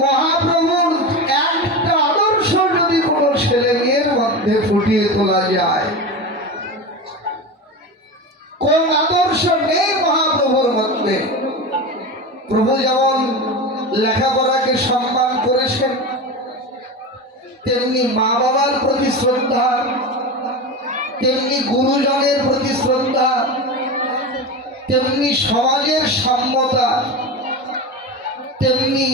মহাপ্রভুর একটা আদর্শ যদি কোনো ছেলে মেয়ের মধ্যে ফুটিয়ে তোলা যায়, কোন আদর্শ নেই মহাপ্রভুর মধ্যে? প্রভু যেমন লেখাপড়াকে সম্মান করেছেন, তেমনি মা বাবার প্রতি শ্রদ্ধা, তেমনি গুরুজনের প্রতি তেমনি সমাজের সাম্যতা, তেমনি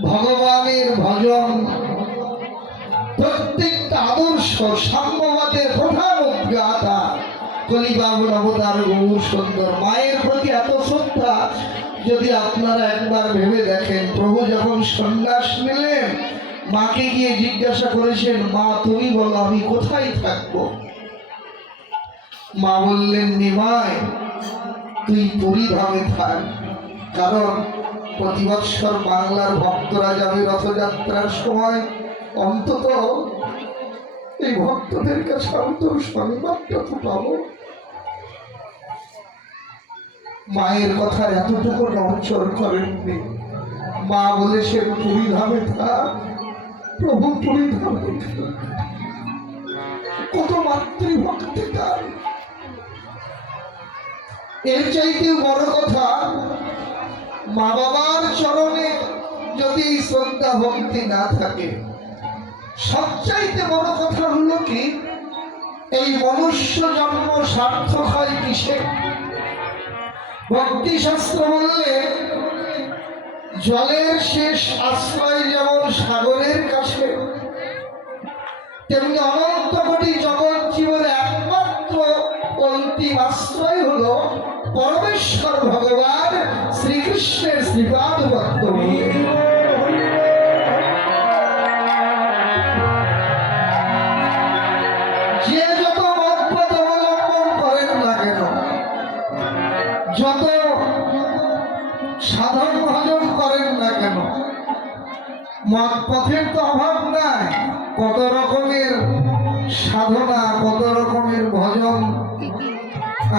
ভগবানের ভজন, প্রত্যেকটা আদর্শ সাম্যবাদের প্রধান অজ্ঞাতা কলিবাবুর অবতার গৌর সুন্দর মায়ের প্রতি এত শ্রদ্ধা, যদি আপনারা একবার ভেবে দেখেন, প্রভু যখন সন্ন্যাস নিলেন, মাকে গিয়ে জিজ্ঞাসা করেছেন, মা, তুমি বলো, আমি কোথায় থাকব? মা বললেন নিমায় তুই পরিধামে থাক কারণ প্রতি বৎসর বাংলার ভক্তরা যাবে রথযাত্রার সময়, অন্তত এই ভক্তদের কাছে আমি তোর তো পাবো। মায়ের কথা এতটুকু নড়চড় করেননি। মা বলেছেন পরিধামে থাক, প্রভু পরিধামে কত মাতৃভক্তি তার। এর চাইতে বড় কথা, মা বাবার চরণে যদি শ্রদ্ধা ভক্তি না থাকে সবচাইতে বড় কথা হলো কি, এই মনুষ্য জন্ম সার্থক হয় কিসে? ভক্তি শাস্ত্র বললে, জলের শেষ আশ্রয় যেমন সাগরের কাছে, তেমনি অনন্ত কোটি জগৎ পরমেশ্বর ভগবান শ্রীকৃষ্ণের শ্রীপাদ যে যত করেন না কেন, যত সাধন ভজন করেন না কেন পথের তো অভাব নাই, কত রকমের সাধনা, কত রকমের ভজন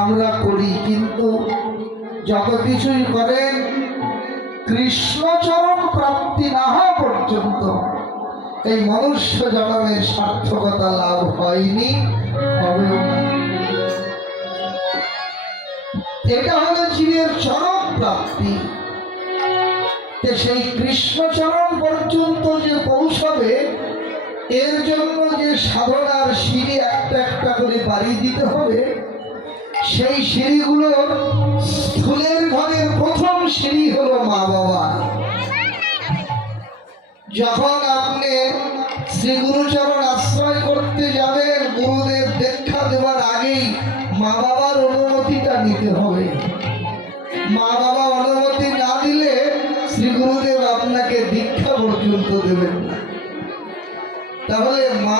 আমরা করি, কিন্তু যত কিছুই করেন কৃষ্ণচরণ প্রাপ্তি না হওয়া পর্যন্ত এই মনুষ্য জন্মের সার্থকতা লাভ হয়নি এটা হলো জীবের চরম প্রাপ্তি। সেই কৃষ্ণচরণ পর্যন্ত যে পৌঁছাবে, এর জন্য যে সাধনার সিঁড়ি একটা একটা করে বাড়ি দিতে হবে সেই সিঁড়িগুলোর স্থূলের ঘরের প্রথম সিঁড়ি হলো মা বাবা। যখন আপনি শ্রী গুরুচরণ আশ্রয় করতে যাবেন, গুরুদেব দীক্ষা দেওয়ার আগেই মা বাবার অনুমতিটা নিতে হবে। মা বাবা অনুমতি না দিলে শ্রী গুরুদেব আপনাকে দীক্ষা পর্যন্ত দেবেন না। তাহলে মা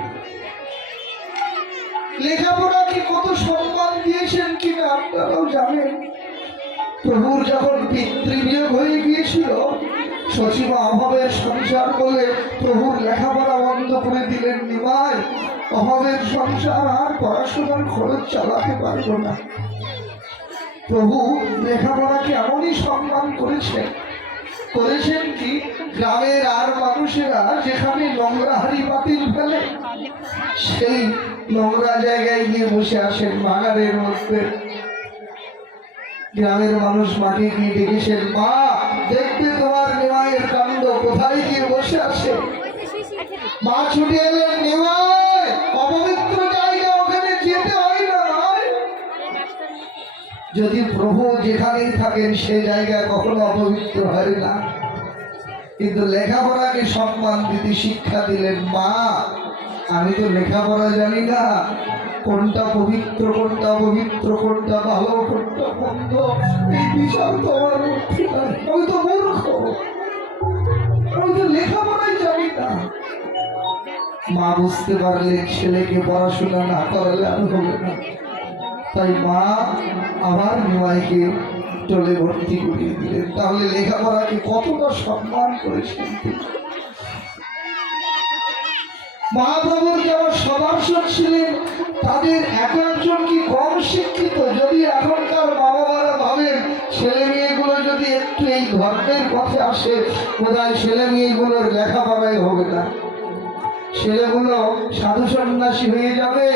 লেখাপড়াকে কত সম্মান দিয়েছেন কিনা আপনারাও জানেন। প্রভুর যখন পিতৃবিয়োগ হয়ে গিয়েছিল সচিবা অভাবের সংসার করলে প্রভুর লেখাপড়া বন্ধ করে দিলেন নিমাই অভাবের সংসার আর পড়াশোনার খরচ চালাতে পারব না। প্রভু লেখাপড়াকে এমনই সম্মান করেছেন করেছেন কি? গ্রামের আর মানুষেরা যেখানে নোংরা হাড়ি বাতিল ফেলে সেই নোংরা জায়গায় গিয়ে বসে আসেন বাগানের মধ্যে। গ্রামের মানুষ মাটি গিয়ে ডেকেছেন মা দেখতে তোমার নিমাইয়ের কাণ্ড কোথায় গিয়ে বসে আছে? মা ছুটে এলেন নিমাই! যদি প্রভু যেখানেই থাকেন, সে জায়গায় কখনো অপবিত্র হয় না। কিন্তু লেখাপড়াকে সম্মান দিতে শিক্ষা দিলেন মা। আমি তো লেখাপড়া জানি না। কোনটা পবিত্র কোনটা পবিত্র কোনটা ভালো, কোনটা মন্দ, এই বিচার তো আমার আমি তো মূর্খ। আমি তো লেখাপড়াই জানি না। মা বুঝতে পারলে ছেলেকে পড়াশোনা না করালে আর হবে না। তাই মা আমার নিমাইকে চলে ভর্তি করিয়ে দিলেন। তাহলে লেখাপড়াকে কতটা সম্মান করেছেন। মহাপ্রভুর যারা সদস্য ছিলেন, তাদের এক একজন কি কম শিক্ষিত? যদি এখনকার মা বাবারা ভাবেন ছেলে মেয়েগুলো যদি একটু এই ধর্মের পথে আসে কোথায় ছেলে মেয়েগুলোর লেখাপড়াই হবে না। ছেলেগুলো সাধু সন্ন্যাসী হয়ে যাবে।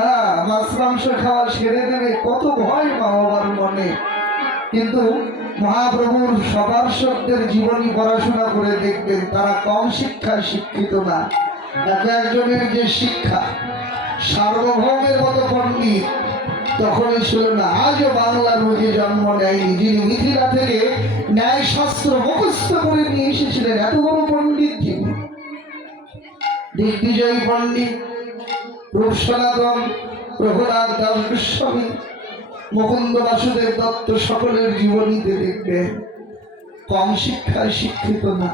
হ্যাঁ মাছ মাংস খাওয়া দেবে কত ভয় মা মনে। কিন্তু মহাপ্রভুর সপার্শ্বদের জীবনী পড়াশোনা করে দেখবেন, তারা কম শিক্ষায় শিক্ষিত না। এক একজনের যে শিক্ষা, সার্বভৌমের মতো পণ্ডিত তখনই ছিল না, আজও বাংলার মুখে জন্ম নেয়নি। যিনি মিথিলা থেকে ন্যায় শাস্ত্র মুখস্থ করে নিয়ে এসেছিলেন, এত বড় পণ্ডিত যিনি দিগ্বিজয়ী পণ্ডিত রূপ সনাতন প্রহ্লাদ দাস গোস্বামী মুকুন্দ বাসুদেব দত্ত সকলের জীবনীতে দেখবেন কম শিক্ষায় শিক্ষিত না।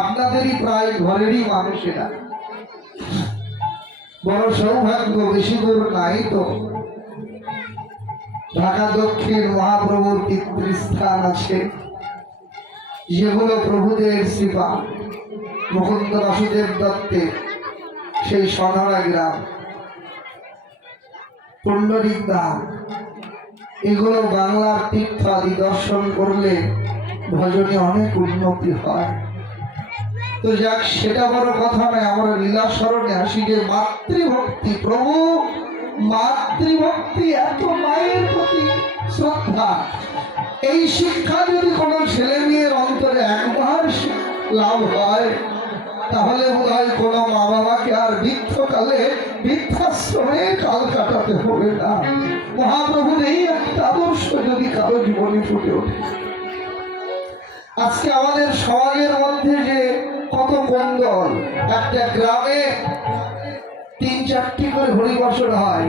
আপনাদেরই প্রায় ঘরেরই মানুষেরা বড় সৌভাগ্য বেশি দূর নাই তো। ঢাকা দক্ষিণ মহাপ্রভুর পিতৃস্থান আছে। যেগুলো প্রভুদের শ্রীপা মুকুন্দ বাসুদেব দত্তের সেই সনরা গ্রাম পুণ্ডরিক এগুলো বাংলার তীর্থ আদি দর্শন করলে ভজনে অনেক উন্নতি হয়। তো যাক, সেটা বড় কথা নয়, আমরা লীলা স্মরণে আসি যে মাতৃভক্তি, প্রভু, মাতৃভক্তি এত মায়ের প্রতি শ্রদ্ধা। এই শিক্ষা যদি কোনো ছেলে মেয়ের অন্তরে একবার লাভ হয়, তাহলে বোধ হয় কোনো মা বাবাকে আর বৃদ্ধকালে বৃদ্ধাশ্রমে কাল কাটাতে হবে না। মহাপ্রভুর এই একটা আদর্শ যদি কারও জীবনে ফুটে ওঠে। আজকে আমাদের সমাজের মধ্যে যে কত কন্দল, একটা গ্রামে তিন চারটি করে হরিবসন হয়,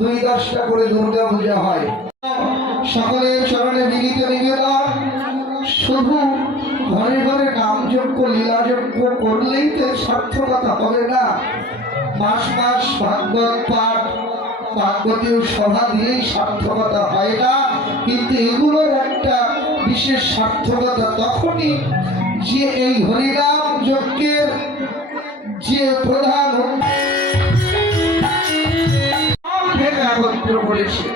দুই দশটা করে দুর্গা পূজা হয়। সকলের চরণে বিনীত নিবেদন। শুধু ঘরে ঘরে নামযজ্ঞ লীলাযজ্ঞ করলেই তো সার্থকতা হবে না। মাস মাস ভাগবত পাঠ ভাগবতীয় সভা দিলেই সার্থকতা হয় না। কিন্তু এগুলোর একটা বিশেষ সার্থকতা তখনই যে এই হরিনাম যজ্ঞের যে প্রধান একত্র করেছে